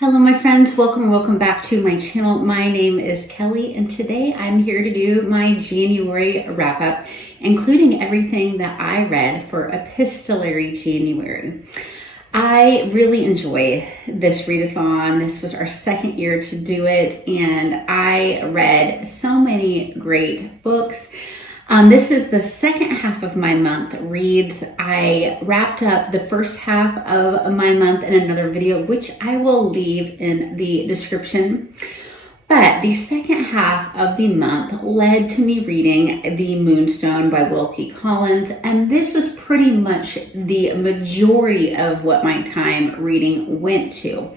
Hello my friends, welcome back to my channel. My name is Kelly and today I'm here to do my January wrap up, including everything that I read for Epistolary January. I really enjoy this readathon. This was our second year to do it and I read so many great books. This is the second half of my month reads. I wrapped up the first half of my month in another video, which I will leave in the description. But the second half of the month led to me reading The Moonstone by Wilkie Collins, and this was pretty much the majority of what my time reading went to.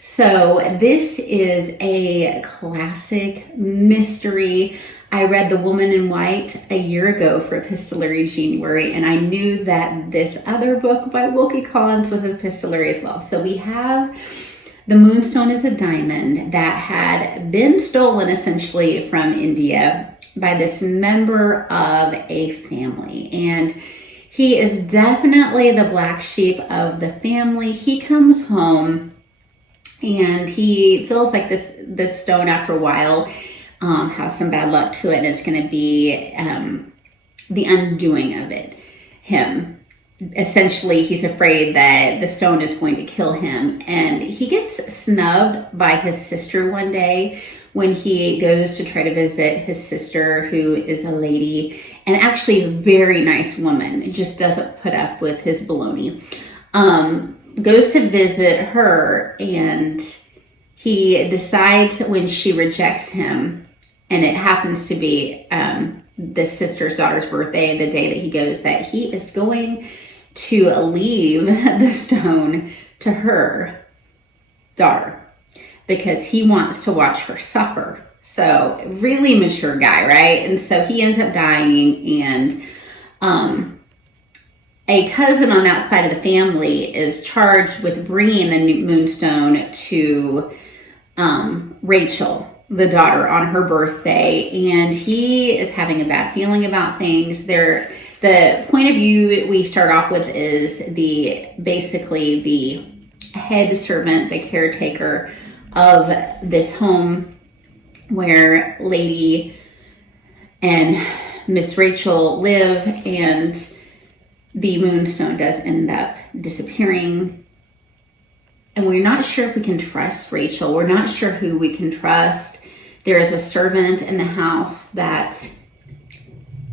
So this is a classic mystery. I read The Woman in White a year ago for Epistolary January, and I knew that this other book by Wilkie Collins was epistolary as well. So we have The Moonstone is a diamond that had been stolen essentially from India by this member of a family. And he is definitely the black sheep of the family. He comes home and he feels like this stone after a while has some bad luck to it, and it's going to be the undoing of him. Essentially, he's afraid that the stone is going to kill him, and he gets snubbed by his sister one day when he goes to try to visit his sister, who is a lady and actually a very nice woman. It just doesn't put up with his baloney. Goes to visit her, and he decides when she rejects him, and it happens to be this sister's daughter's birthday, the day that he goes, that he is going to leave the stone to her daughter because he wants to watch her suffer. So really mature guy, right? And so he ends up dying, and a cousin on that side of the family is charged with bringing the moonstone to Rachel, the daughter, on her birthday, and he is having a bad feeling about things. The point of view we start off with is basically the head servant, the caretaker of this home where Lady and Miss Rachel live, and the moonstone does end up disappearing. And we're not sure if we can trust Rachel. We're not sure who we can trust. There is a servant in the house that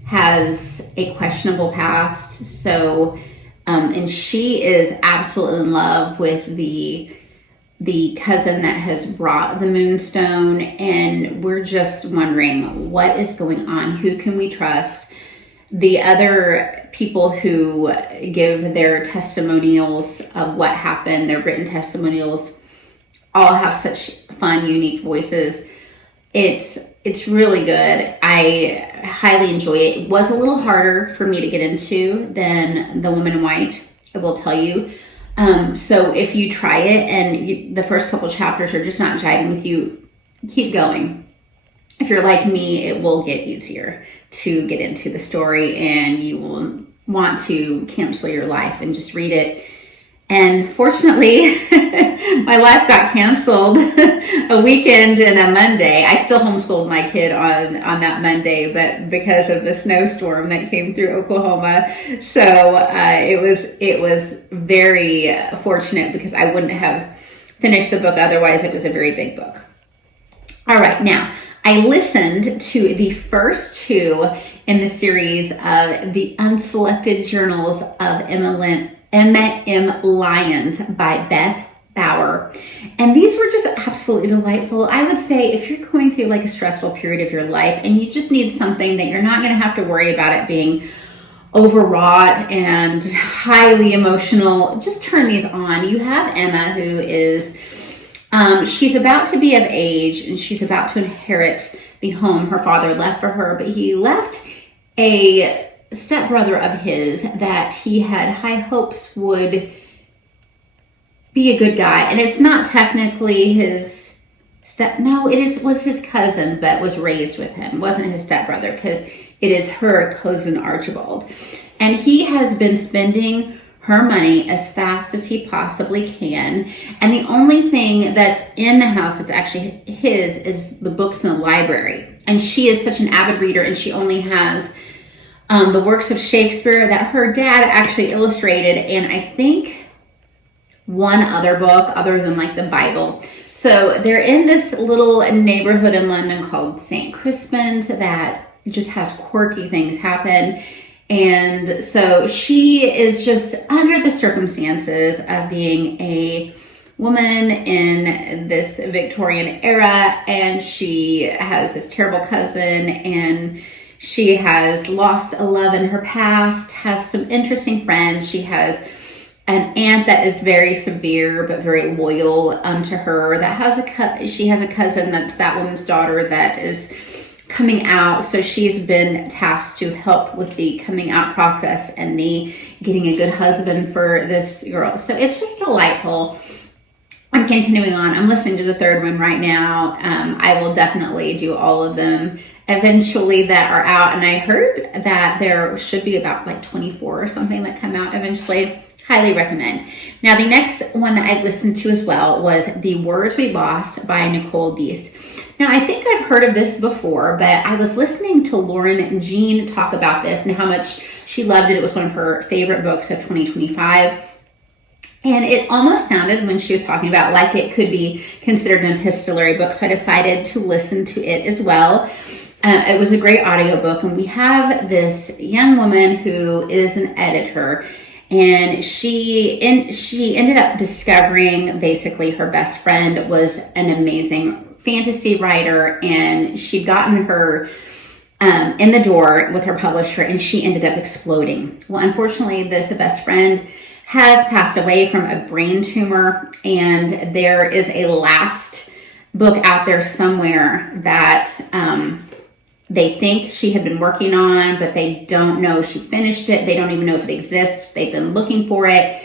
has a questionable past. So, and she is absolutely in love with the cousin that has brought the moonstone. And we're just wondering what is going on. Who can we trust? The other people who give their testimonials of what happened, their written testimonials, all have such fun, unique voices. It's really good. I highly enjoy it. It was a little harder for me to get into than The Woman in White, I will tell you. So if you try it and the first couple chapters are just not jiving with you, keep going. If you're like me, it will get easier to get into the story, and you will want to cancel your life and just read it. And fortunately, my life got canceled a weekend and a Monday. I still homeschooled my kid on that Monday, but because of the snowstorm that came through Oklahoma, so it was very fortunate because I wouldn't have finished the book otherwise. It was a very big book. All right, now I listened to the first two in the series of the Unselected Journals of Emma M. Lyons by Beth Bauer. And these were just absolutely delightful. I would say if you're going through like a stressful period of your life and you just need something that you're not going to have to worry about it being overwrought and highly emotional, just turn these on. You have Emma, who is she's about to be of age and she's about to inherit the home her father left for her, but he left a stepbrother of his that he had high hopes would be a good guy. And it's not technically his was his cousin, but was raised with him. It wasn't his stepbrother because it is her cousin Archibald. And he has been spending her money as fast as he possibly can. And the only thing that's in the house that's actually his is the books in the library. And she is such an avid reader, and she only has the works of Shakespeare that her dad actually illustrated, and I think one other book other than like the Bible. So they're in this little neighborhood in London called St. Crispin's that just has quirky things happen. And so she is just under the circumstances of being a woman in this Victorian era, and she has this terrible cousin, and she has lost a love in her past, has some interesting friends. She has an aunt that is very severe but very loyal to her. That has she has a cousin that's that woman's daughter that is coming out, so she's been tasked to help with the coming out process and the getting a good husband for this girl. So it's just delightful. I'm continuing on. I'm listening to the third one right now. I will definitely do all of them eventually that are out, and I heard that there should be about like 24 or something that come out eventually. Highly recommend. Now, the next one that I listened to as well was The Words We Lost by Nicole Deese. Now, I think I've heard of this before, but I was listening to Lauren Jean talk about this and how much she loved it. It was one of her favorite books of 2025. And it almost sounded, when she was talking about, like it could be considered an epistolary book. So I decided to listen to it as well. It was a great audiobook. And we have this young woman who is an editor. And she ended up discovering basically her best friend was an amazing fantasy writer, and she'd gotten her in the door with her publisher, and she ended up exploding. Well, unfortunately, this best friend has passed away from a brain tumor, and there is a last book out there somewhere that they think she had been working on, but they don't know if she finished it. They don't even know if it exists. They've been looking for it.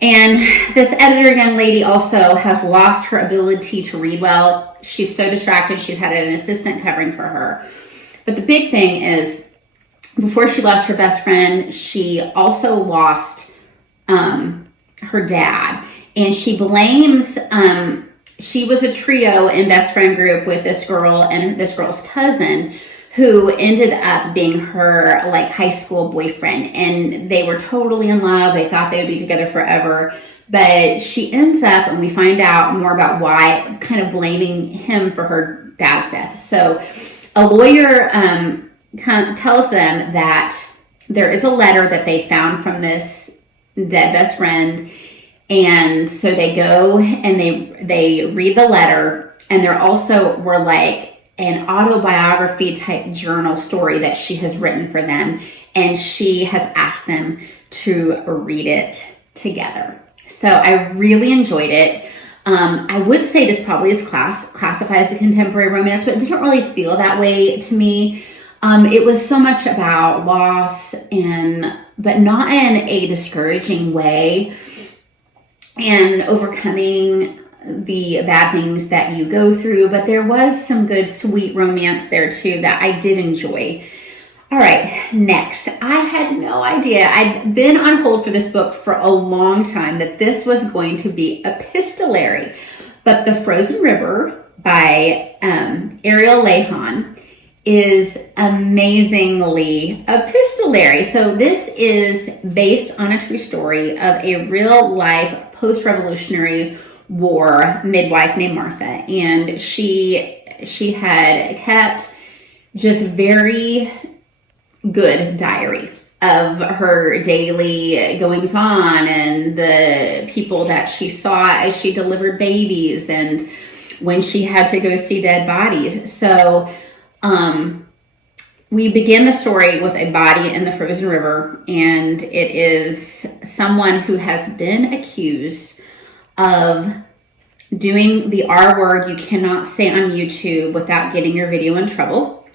And this editor young lady also has lost her ability to read well. She's so distracted. She's had an assistant covering for her. But the big thing is, before she lost her best friend, she also lost her dad. And she blames, she was a trio in best friend group with this girl and this girl's cousin, who ended up being her like high school boyfriend, and they were totally in love. They thought they would be together forever, but she ends up, and we find out more about why, kind of blaming him for her dad's death. So a lawyer tells them that there is a letter that they found from this dead best friend, and so they go and they read the letter, and there also were like an autobiography type journal story that she has written for them, and she has asked them to read it together. So I really enjoyed it. I would say this probably is classified as a contemporary romance, but it didn't really feel that way to me. It was so much about loss, but not in a discouraging way, and overcoming the bad things that you go through, but there was some good sweet romance there too that I did enjoy. All right, next. I had no idea. I'd been on hold for this book for a long time that this was going to be epistolary, but The Frozen River by Ariel Lahon is amazingly epistolary. So this is based on a true story of a real life post-revolutionary war midwife named Martha, and she had kept just very good diary of her daily goings on and the people that she saw as she delivered babies and when she had to go see dead bodies. So we begin the story with a body in the frozen river, and it is someone who has been accused of doing the R word you cannot say on YouTube without getting your video in trouble.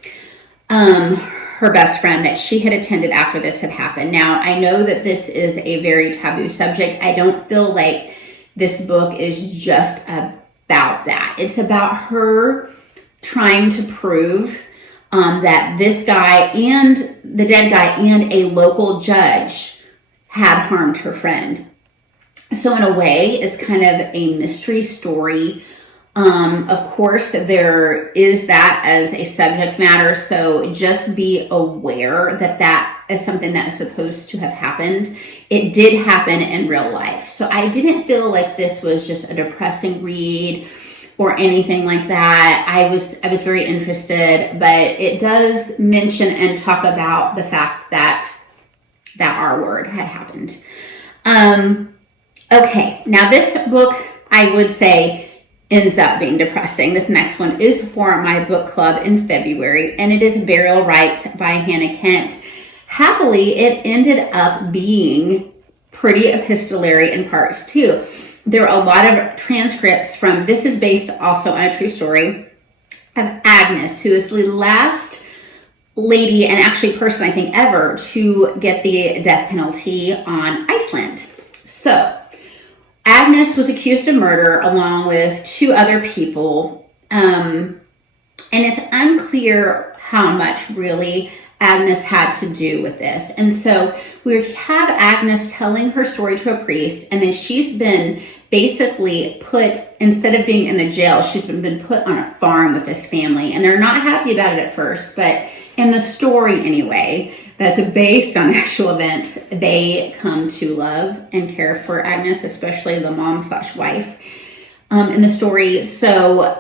Her best friend that she had attended after this had happened. Now, I know that this is a very taboo subject. I don't feel like this book is just about that. It's about her trying to prove that this guy and the dead guy and a local judge had harmed her friend. So in a way, it's kind of a mystery story. Of course, there is that as a subject matter, so just be aware that that is something that is supposed to have happened. It did happen in real life. So I didn't feel like this was just a depressing read or anything like that. I was very interested, but it does mention and talk about the fact that that R word had happened. Okay, now this book, I would say, ends up being depressing. This next one is for my book club in February, and it is Burial Rites by Hannah Kent. Happily, it ended up being pretty epistolary in parts too. There are a lot of transcripts from, this is based also on a true story, of Agnes, who is the last lady and actually person, I think, ever to get the death penalty on Iceland. So, Agnes was accused of murder along with 2 other people, and it's unclear how much really Agnes had to do with this. And so we have Agnes telling her story to a priest, and then she's been basically put, instead of being in the jail, she's been put on a farm with this family, and they're not happy about it at first, but in the story anyway, that's based on actual events, they come to love and care for Agnes, especially the mom/wife in the story. So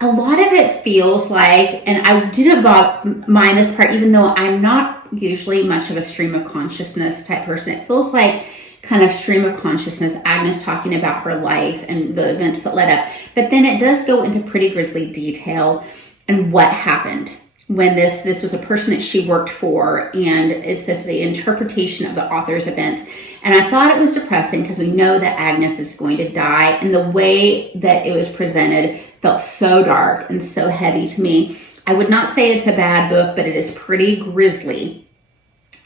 a lot of it feels like, and I didn't mind this part, even though I'm not usually much of a stream of consciousness type person. It feels like kind of stream of consciousness, Agnes talking about her life and the events that led up. But then it does go into pretty grisly detail and what happened when this was a person that she worked for, and it's this the interpretation of the author's events. And I thought it was depressing because we know that Agnes is going to die, and the way that it was presented felt so dark and so heavy to me. I would not say it's a bad book, but it is pretty grisly,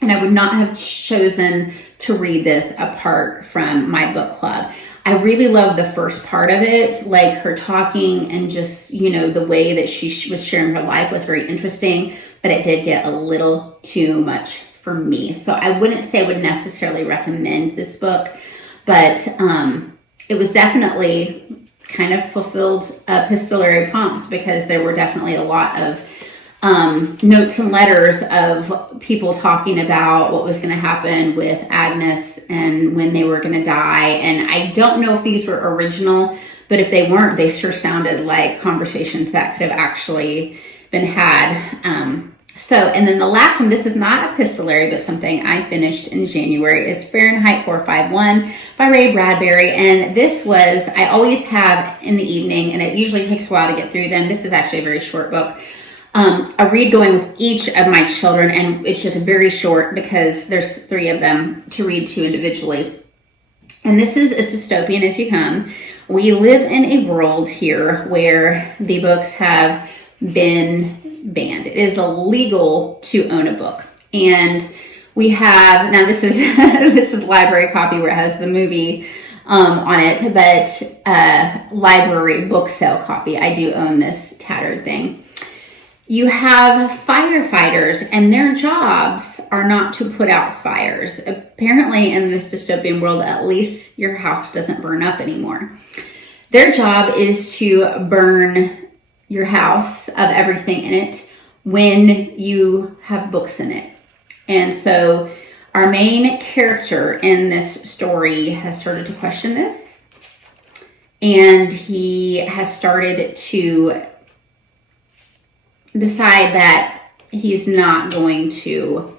and I would not have chosen to read this apart from my book club. I really love the first part of it, like her talking and just, you know, the way that she was sharing her life was very interesting, but it did get a little too much for me. So I wouldn't say I would necessarily recommend this book, but it was definitely kind of fulfilled epistolary prompts, because there were definitely a lot of notes and letters of people talking about what was going to happen with Agnes and when they were going to die. And I don't know if these were original, but if they weren't, they sure sounded like conversations that could have actually been had. And then the last one, this is not epistolary, but something I finished in January, is Fahrenheit 451 by Ray Bradbury. And this was, I always have in the evening, and it usually takes a while to get through them. This is actually a very short book. I read going with each of my children, and it's just very short because there's 3 of them to read to individually. And this is as dystopian as you come. We live in a world here where the books have been banned. It is illegal to own a book. And we have, now this is this is a library copy where it has the movie on it, but library book sale copy. I do own this tattered thing. You have firefighters, and their jobs are not to put out fires. Apparently, in this dystopian world, at least your house doesn't burn up anymore. Their job is to burn your house of everything in it when you have books in it. And so our main character in this story has started to question this, and he has started to decide that he's not going to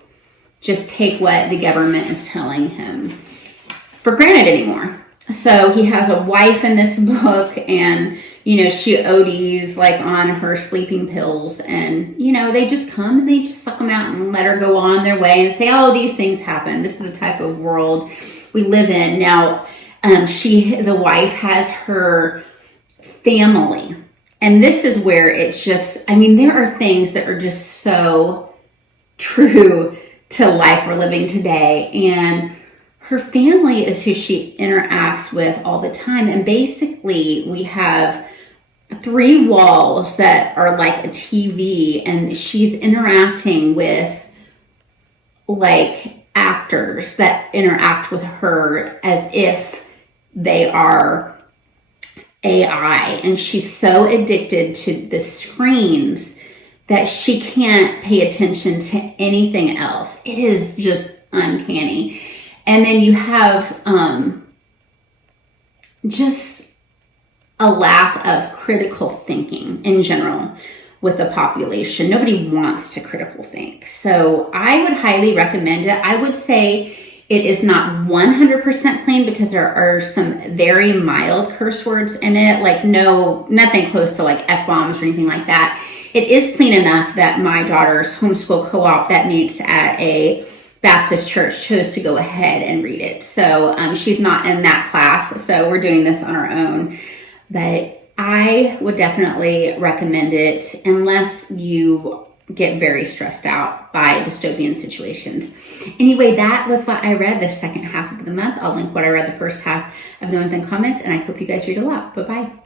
just take what the government is telling him for granted anymore. So he has a wife in this book, and, you know, she ODs like on her sleeping pills, and, you know, they just come and they just suck them out and let her go on their way and say, oh, these things happen. This is the type of world we live in. Now, the wife has her family. And this is where it's just, I mean, there are things that are just so true to life we're living today. And her family is who she interacts with all the time. And basically, we have 3 walls that are like a TV, and she's interacting with like actors that interact with her as if they are AI, and she's so addicted to the screens that she can't pay attention to anything else. It is just uncanny. And then you have just a lack of critical thinking in general with the population. Nobody wants to critical think. So I would highly recommend it. I would say it is not 100% clean because there are some very mild curse words in it, like nothing close to like F-bombs or anything like that. It is clean enough that my daughter's homeschool co-op that meets at a Baptist church chose to go ahead and read it. So she's not in that class, so we're doing this on our own. But I would definitely recommend it unless you get very stressed out by dystopian situations. Anyway, that was what I read the second half of the month. I'll link what I read the first half of the month in comments, and I hope you guys read a lot. Bye-bye.